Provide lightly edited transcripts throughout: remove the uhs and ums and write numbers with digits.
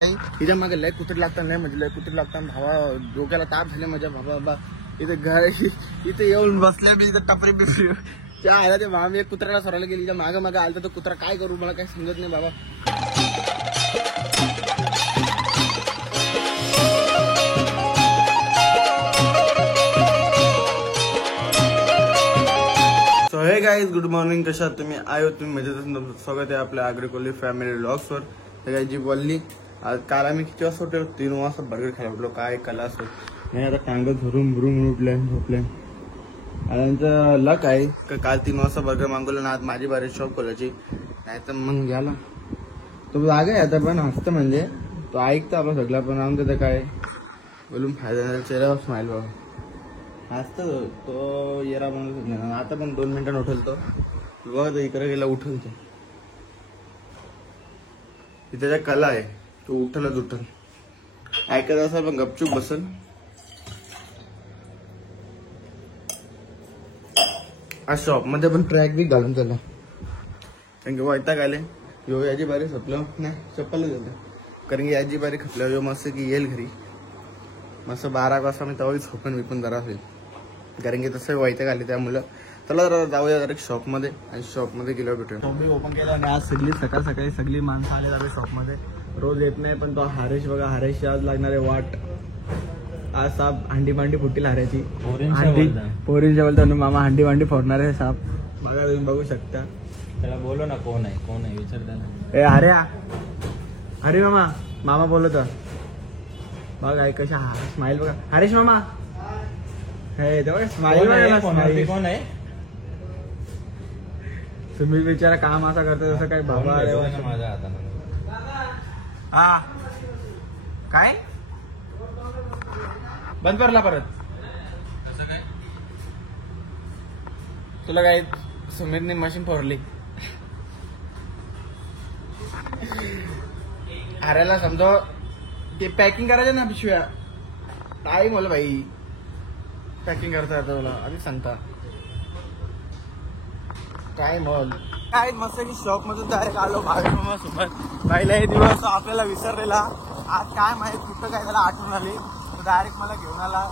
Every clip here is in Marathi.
तिच्या मागे लय कुत्रे लागतात नाही म्हणजे लय कुत्रे लागतात भावा डोक्याला ताप झाले माझ्या बाबा इथे घर इथे येऊन बसल्या मी इथं टपरी बिपरी त्या आला ते मामी एक कुत्र्याला सोरायला गेली तिच्या मागे मागे आलं तर कुत्रा काय करू मला काही समजत नाही बाबा. सो हे गाईज गुड मॉर्निंग. कशा आहात तुम्ही? आयो तुम्ही मजेत. स्वागत आहे आपल्या आग्रिकोली फॅमिली व्लॉग्सवर. हे काय जी बोलली आज काल आम्ही किती वाजता उठलो? 3 वाजता बर्गर खायला उठलो. काय कला असो नाही आता टांग धरून भरून उठले झोपले. त्यांचं लक आहे का काल 3 वाजता बर्गर मागवलं ना आज माझी बारी शॉप खोलायची नाही तर मग घ्याला तो जागा आहे आता पण हसतं म्हणजे तो ऐकतो आपला सगळा पण आमचं तर काय बोलून फायदा चेहऱ्यावर स्माईल बाबा हसतं तो येरा बनवत नाही. आता पण 2 मिनिटांनी उठल तो बघा इकडे गेला उठल तो त्याच्या कला आहे तो उठलच उठल ऐकत असेल पण गपचूप बसल. आज शॉप मध्ये पण ट्रॅक बी घालून त्याला कारण की वैताग आले यो याची बारी खपलं नाही चप्पलच झालं कारण की याची बारी खपल्या यो मस्त की येईल घरी मस्त 12 वाजता मी तेव्हा झोपून विकून जरा होईल कारण की तसं वैताग आले त्यामुळं चला जरा जाऊया जरा शॉपमध्ये आणि शॉपमध्ये गेलो भेटूया. शॉप बी ओपन केलं आणि आज सकाळी सगळी माणसं आले जावे शॉपमध्ये. रोज येत नाही पण तो हरेश बघा हरेश आज लागणारे वाट आज साप हंडी भांडी फुटील हाऱ्याची पोरींच्या बोलतो मामा हंडी भांडी फोडणार आहे साप बघा तुम्ही बघू शकता. त्याला बोलो ना कोण आहे विचार त्याला. ए अरे मामा बोलत बघा कशा स्माईल बघा हरेश मामा हे स्माईल कोण आहे तुम्ही बिचारा काम असं करता जसं काय बाबा माझ्या हाताने. हा काय बंद करला परत तुला काय सुमितने मशीन फोडली हारायला समजा ते पॅकिंग करायचं ना पिशव्या काय बोल भाई पॅकिंग करता येतं तुला आधी सांगता काय मॉल काय मस्त की शॉप मधून डायरेक्ट आलो भावी मामा सोबत. पहिला हे दिवस आपल्याला विसरलेला आज काय माहित कुठं काय त्याला आठवण आली तो डायरेक्ट मला घेऊन आला.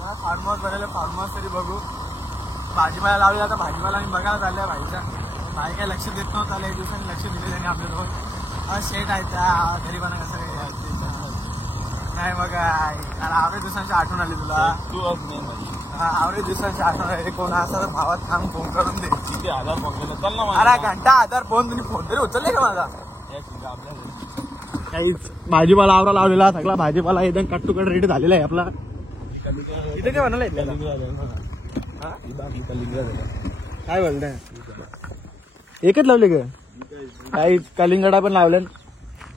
मला फार्म हाऊस बनवलं फार्म हाऊस तरी बघू भाजीपाला लावली आता भाजीपाला आम्ही बघायला चालल्या भाईचा भाई काय लक्ष देत नव्हतं त्याला 1 दिवसांनी लक्ष दिले त्यांनी आपल्यासोबत शेट आहे त्या गरीबांना कसं काय नाही मग आवडे दिवसांची आठवण आली तुला तू आवडे दिवसांची आठवण आली कोण असं भावात काम फोन करून दे किती आधार फोन केला चल ना अरे घंटा आधार फोन तुम्ही फोन तरी उचलले का माझा आपल्या काहीच भाजीपाला आवरा लावलेला सगळा भाजीपाला एकदम कट टू कट रेडी झालेला आहे आपला. इथे काय म्हणाला काय बोलताय एकच लावले का काही कलिंगडा पण लावल्या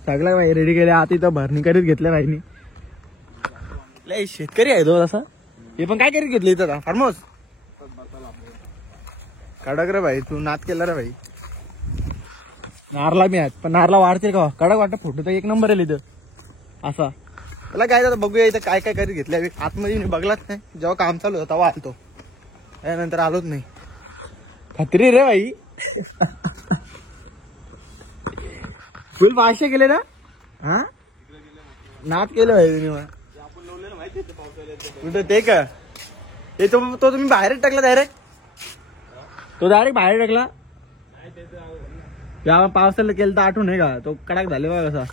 सगळं भाई रेडी केले आता इथं भरणी करीत घेतल्या भाईनी. लय शेतकरी आहे तो तसा हे पण काय करीत घेतले इथं फार्म हाऊस कडक रे भाई तू नाद केला रे भाई. नारला मी आहेत पण नारला वाढते का कडक वाटत फोटो तर 1 नंबर आहे इथं असा त्याला काय जातं बघूया इथं काय काय करीत घेतल्या आतमध्ये बघलाच नाही जेव्हा काम चालू होतं तेव्हा आलतो त्यानंतर आलोच नाही. खत्री रे भाई फुल भाषा केले ना हा नाद केलं भाई कुठं ते का ते तो तुम्ही बाहेरच टाकला डायरेक्ट बाहेर टाकला या पावसाला केलं तर आठवण आहे का तो कडक झाले बघा कसा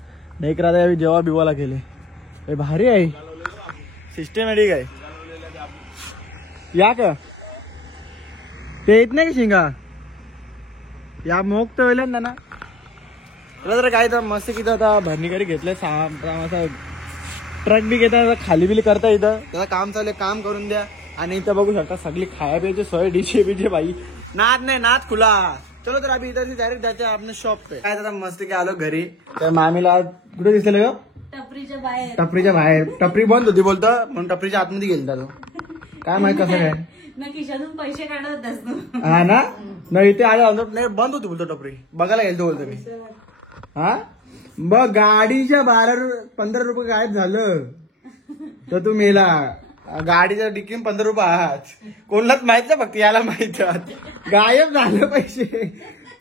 नाही करा जेव्हा बिवाला केले भारी आहे सिस्टमॅटिक आहे या का ते येत नाही का शिंगा या मोक तर होईल ना तुला जर काय तर मस्त किती आता भरणीकरी घेतलं ट्रक बी घेता खाली बिली करता इथं त्याला काम चालू काम करून द्या आणि इथं बघू शकता सगळी खाया प्यायची सोय डीजे बीजे बाई नाद खुला. चलो तर अभी इधर से डायरेक्ट जाते अपने शॉप पे. काय आता मस्त की आलो घरी तर मामीला कुठे दिसले ग टपरीच्या बाहेर टपरी बंद होती बोलतो म्हणून टपरीच्या आतमध्ये गेलता तो काय माहित कसं काय खिशातून पैसे काढत असतो हा ना नाही इथे आल्या नाही बंद होती बोलतो टपरी बघायला गेलतो बोलतो मी हा बघ गाडीच्या 15 रुपये गायब झालं तर तू मेला गाडीच्या डिक्कीन 15 रुपये आहात कोणालाच माहित नाही फक्त याला माहित गायब झालं पैसे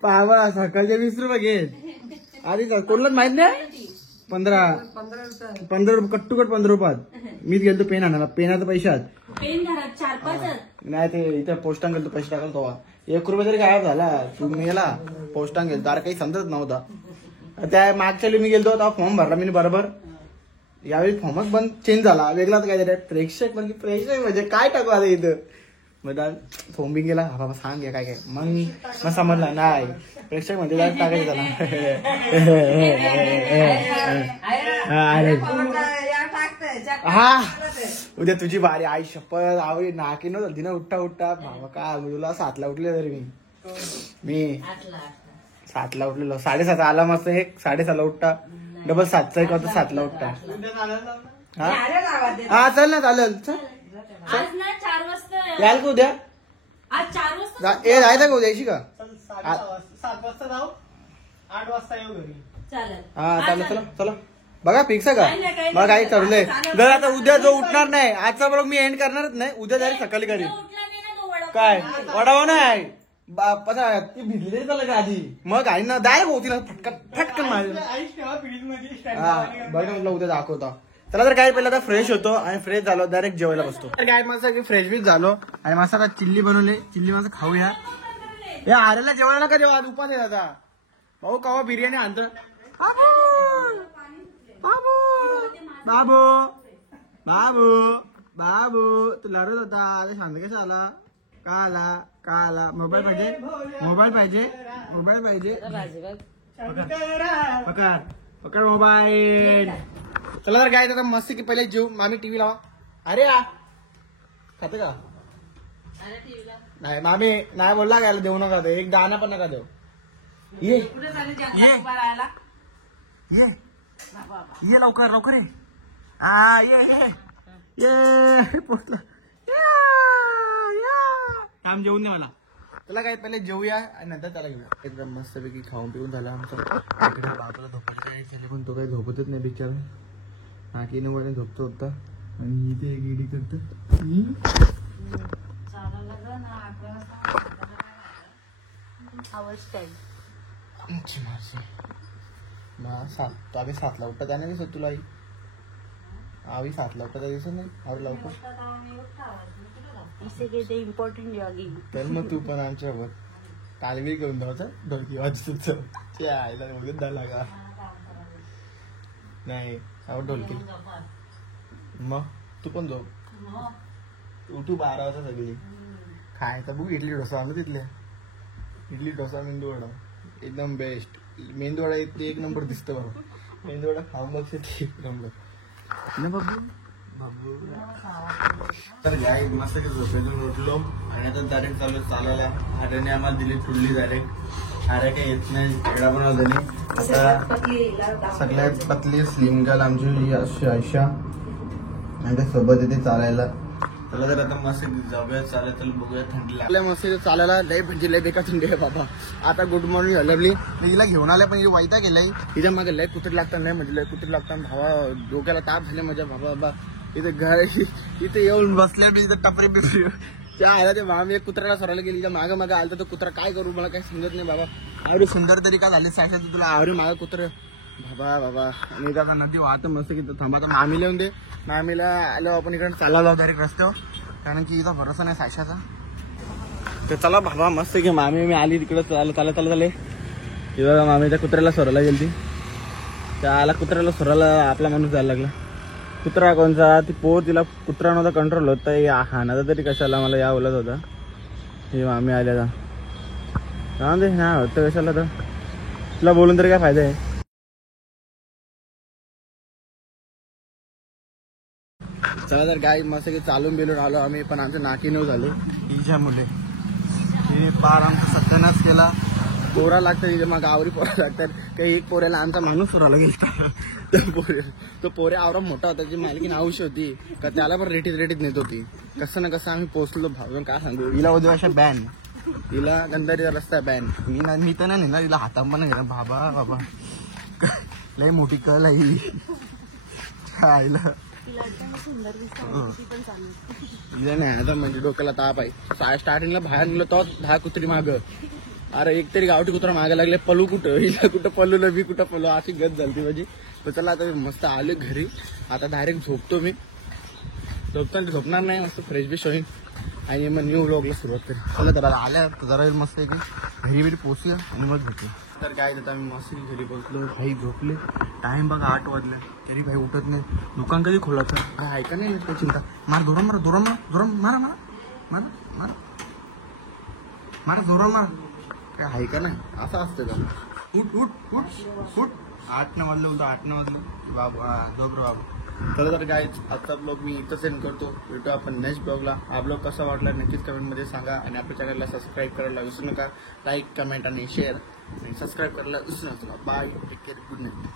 पावा सकाळचे 20 रुपये घेत आधी कोणालाच माहित नाही 15 कट्टू कट 15 रुपयात मीच गेलतो पेन आणायला. पेनाचं पैशात पेन घरात 4-5. नाही ते इथे पोस्टांग गेलतो पैसे टाकल तेव्हा 1 रुपया तरी गायब झाला. तू मेला पोस्टांग गेलतो अरे काही समजत नव्हता. त्या मागच्या मी गेलतो तेव्हा फॉर्म भरला मी बरोबर. यावेळी फॉर्मच बंद चेंज झाला वेगळाच काय प्रेक्षक म्हणजे काय टाकू आता इथं. मग फॉर्म बी गेला बाबा सांग घ्या काय काय मग समजला नाही प्रेक्षक म्हणजे काय टाकायचं त्याला. हा उद्या तुझी बारी आई शपथ आवडी नाकी नव्हतं तिनं उठता बाबा काय तुला 7ला उठले तरी मी 7ला उठलेलो 7:30 आला मस्त एक 6:30 उठता डबल 7चा एक होता 7ला उठता. हा चल ना चालेल चल आज ना 4 वाजता याल का उद्या आज 4 वाजता जायचं का उद्या येशी का 7 वाजता जाऊ 8 वाजता येऊ घरी. चालेल. हा चालेल चला चला बघा फिक्स आहे काही नाही, का काही मला काही नाही. ठरलंय चालेल. जर आता उद्या जो उठणार नाही आजचा बरोबर मी एंड करणारच नाही उद्या डायरेक्ट सकाळी करीन. उठला नाही ना तो वडापाव. काय वडापाव नाही बापा ती भिजली चाललं का आधी मग आई ना डायरेक्ट होती ना फटकन माझ्या. आईस ठेवा फ्रीज मध्ये हा बरं म्हटलं उद्या दाखवतो. चला तर काय पहिला आता फ्रेश होतो आणि फ्रेश झालो डायरेक्ट जेवायला बसतो. तर काय मस्त फ्रेश बीच झालो आणि मस्त आता चिल्ली बनवली चिल्ली मस्त खाऊया. या आरेला जेवायला नका जेव्हा आज उपास आहे दादा भाऊ कवा बिर्याणी आणतो. बाबू बाबू बाबू बाबू तू लढत होता आता शांत कसा आला का आला मोबाईल पाहिजे पकड पकड मोबाईल. चला तर काय आता मस्त की पहिले जेव मामी टीव्ही लावा. अरे खाते का नाही मामी नाही बोलला गायला देऊ नका ते एक दाना पण नका देऊ. ये लवकर लवकर ये पोचला काम जेवून नाही मला. तुला काय पहिले जेवूया आणि नंतर त्याला घेऊया. एकदम मस्तपैकी खाऊन पिऊन झाला आमचं. इकडे बाबाला झोपायला पण तो काही झोपतच नाही बिचारा नाकीने वगैरे झोपतो होता आणि इथे गिडी करत. तो आम्ही 7ला उठता त्या नाही दिसत तुला आई आम्ही 7ला उठता दिसत नाही आम्ही लवकर. इम्पॉर्टंट जॉगिंग तर मग तू पण आमच्यावर कालवी घेऊन जायचं ढोलकी वाजत आईला वगैरे झाला का नाही आवड ढोलकी. मग तू पण झोप उठू 12 वाजता सगळी खायचं बघ. इडली डोसा आणलं तिथल्या इडली डोसा मेंदू वडा एकदम बेस्ट. मेंदू वडा इथे 1 नंबर दिसतं बरोबर. मेंदू वडा खाऊन बघते 1 नंबर ना बाबू बाबू. तर गाय मस्त झोपेतून उठलो आणि आता डायरेक्ट चालू चालायला. आर्याने आम्हाला दिली टुडली डायरेक्ट. आर्या काही येत नाही खेळा पण होता नाही. आता सगळ्यात पतली स्लिम गर्ल आमची आयशा आणि सोबत येते चालायला. चला तर आता मस्त जाऊया चालत चल बघूया थंडी लागल्या मस्त चालायला. लय म्हणजे लय बेकार थंडी आहे बाबा. आता गुड मॉर्निंग हलवली मी तिला घेऊन आल्या पण वैता गेलाय तिच्या मागे लय कुत्री लागतात नाही म्हणजे लय कुत्री लागतात भावा डोक्याला ताप झाले माझ्या बाबा बाबा. इथे घर इथे येऊन बसल्या मी इथे टपरी बिपरी त्या आला ते मामी एक कुत्र्याला सोरायला गेली मागं मागं आलं तर तो कुत्रा काय करू मला काही समजत नाही बाबा. आवडी सुंदर तरी का झाली सांगायचं तुला आवडी मागं कुत्र बाबा बाबा. आणि आता नदी वाहत मस्त की थांबा तर मामी लिहून दे. मामीला आलो आपण इकडे चालला जाऊ डायरेक्ट रस्त्यावर कारण की इथं भरोसा नाही सायशाचा. तर चला बाबा मस्त की मामी मी आली तिकडे चालले किंवा मामी त्या कुत्र्याला सोरायला गेली त्याला कुत्र्याला सोरायला आपला माणूस जायला लागला. कुत्रा कोणचा ती पोर तिला कुत्रा नव्हता कंट्रोल होता हाणाचा तरी कशाला मला या बोलत होता. हे मामी आल्या का दे नाही होतं कशाला तर तुला बोलून तरी काय फायदा आहे. चला तर गाय मस्त की चालून बिलून आलो आम्ही पण आमच्या नाकी नऊ झाले हिच्या मुले. तिने पार आमचा सत्यानाश केला. पोरा लागतात तिथे मग आवरी पोरा लागतात काही एक पोऱ्याला आमचा माणूस सुराला गेला. तो पोरे आवरा मोठा होता त्याची मालकीन आयुष होती का त्याला पण रेटीत नेत होती. कसं ना कसं आम्ही पोहोचलो भाऊन काय सांगू. हिला उद्या अशा बॅन तिला गंधारीचा रस्ता बॅन मी तर नाही ना तिला हातां पण नाही बाबा बाबा लय मोठी कल आहे आईला. नाही आता म्हणजे डोक्याला ताप आहे. स्टार्टिंगला बाहेर निघलो तो 10 कुत्री माग अरे एक तरी गावठी कुत्रा मागे लागले, पलू कुठं हिला कुठं पलू मी कुठं पलू, अशी गत झाली माझी. तर चला आता मी मस्त आले घरी, आता डायरेक्ट झोपतो मी. झोपताना झोपणार नाही, मस्त फ्रेश बिश होईन आणि मग न्यू व्लॉगला सुरुवात करेन. चला जरा आल्या तर जरा मस्त आहे की घरी बिरी पोचूया आणि मग झोपलो. तर काय आता मी मस्त घरी पोचलो, भाई झोपले. टाइम बघा 8 वाजले तरी भाई उठत नाही. दुकान कधी खोलायचं काय ऐका नाही काही चिंता. मार जोरान मारा, जोरान मारा, जोरान मारा, मारा मारा मारा मारा, जोरान मारा. काय आहे का नाही, असं असतं का. उठ उठ उठ उठ. 8 न वाजलं होतं, 8 न वाजलं बाबा, झोप रे बाबा. चला तर काय आजचा ब्लॉग मी इथं सेंड करतो. भेटू आपण नेक्स्ट ब्लॉगला. हा ब्लॉग कसा वाटला नक्कीच कमेंटमध्ये सांगा आणि आपल्या चॅनलला सबस्क्राईब करायला विसरू नका. लाईक, कमेंट आणि शेअर आणि सबस्क्राईब करायला विसरू नका. Bye, take care, good night.